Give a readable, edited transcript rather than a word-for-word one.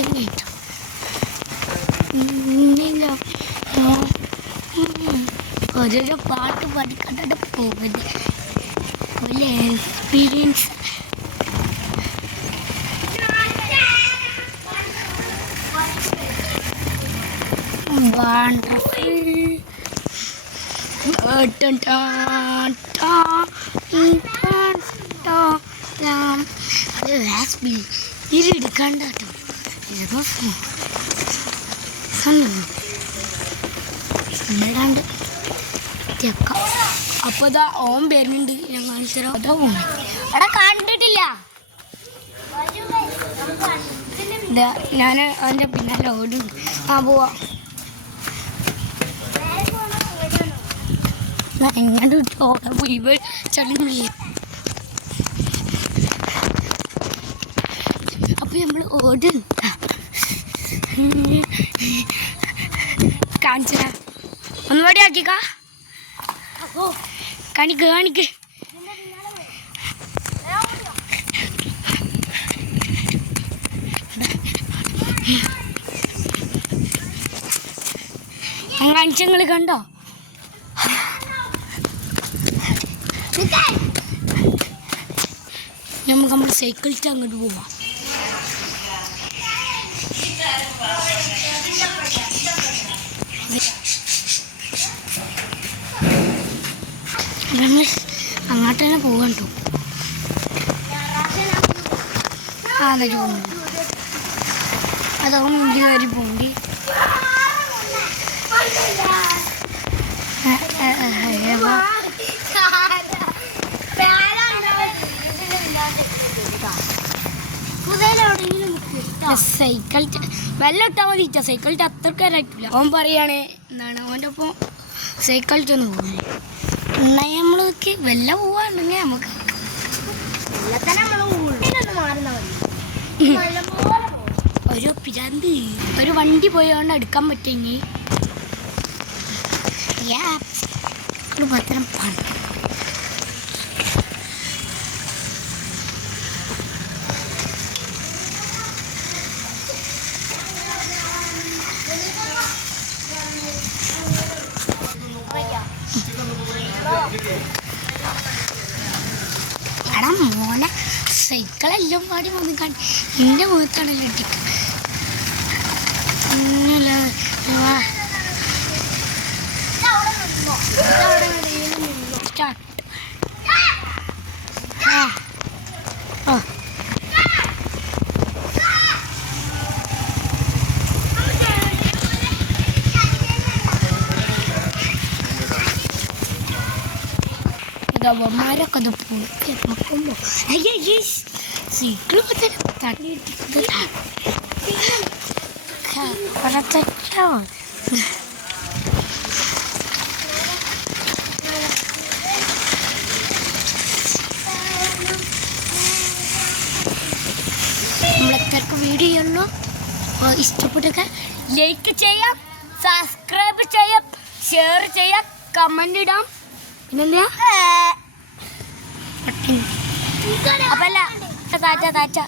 കഴിഞ്ഞിട്ട് ഓരോരോ പാട്ട് പഠിക്കാതെ പോകുന്നത് വലിയ എക്സ്പീരിയൻസ്. എടുക്കാണ്ട് അപ്പൊ ഇതാ ഓൻ വരുന്നുണ്ട്. ഞാൻ കാണിച്ചു അതാ പോണേ. അവിടെ കണ്ടിട്ടില്ല. ഞാൻ അവൻ്റെ പിന്നാലെ ഓടും. ആ പോവാ. എങ്ങനെ ഓടാൻ പോയി ചളി. അപ്പൊ നമ്മൾ ഓടും. കാണിച്ച ഒന്നുപാടി ആക്കിക്ക. കാണിക്ക് കാണിക്ക്. കാണിച്ചങ്ങൾ കണ്ടോ? നമുക്ക് നമ്മൾ സൈക്കിളിട്ട് അങ്ങോട്ട് പോവാം. അങ്ങോട്ട് തന്നെ പോകണ്ടോ? അതെ തോന്നുന്നു. അതാവും മുന്നിൽ കയറി പോണ്ടി. സൈക്കിൾ വെള്ളം ഇട്ടാൽ മതി. സൈക്കിൾ അത്രക്കാരായിട്ടില്ല. അവൻ പറയാണ് എന്താണ് അവൻ്റെ ഒപ്പം സൈക്കിൾ ചെന്ന് പോകുന്നത്. എന്നാൽ നമ്മൾക്ക് വെള്ളം പോവാണെങ്കിൽ നമുക്ക് ഒരു പിരാന്തി ഒരു വണ്ടി പോയോണ്ട് എടുക്കാൻ പറ്റുമെങ്കിൽ പത്രം പണം. എടാ മോനെ സൈക്കിളെല്ലാം പാടി വന്ന് കണ്ട് എൻ്റെ മുഖത്താണല്ലോ ഇട്ടിക്ക്. അവന്മാരൊക്കെ അത് പോയി നോക്കുമ്പോൾ സൈക്കിൾ തട്ടിയിട്ടിട്ട് നമ്മളെത്രക്ക് വീഡിയോ ഉള്ളൂ. ഇഷ്ടപ്പെട്ടൊക്കെ ലൈക്ക് ചെയ്യാം, സബ്സ്ക്രൈബ് ചെയ്യാം, ഷെയർ ചെയ്യാം, കമൻ്റ് ഇടാം. പിന്നെന്താ അപ്പല്ല ടാറ്റ.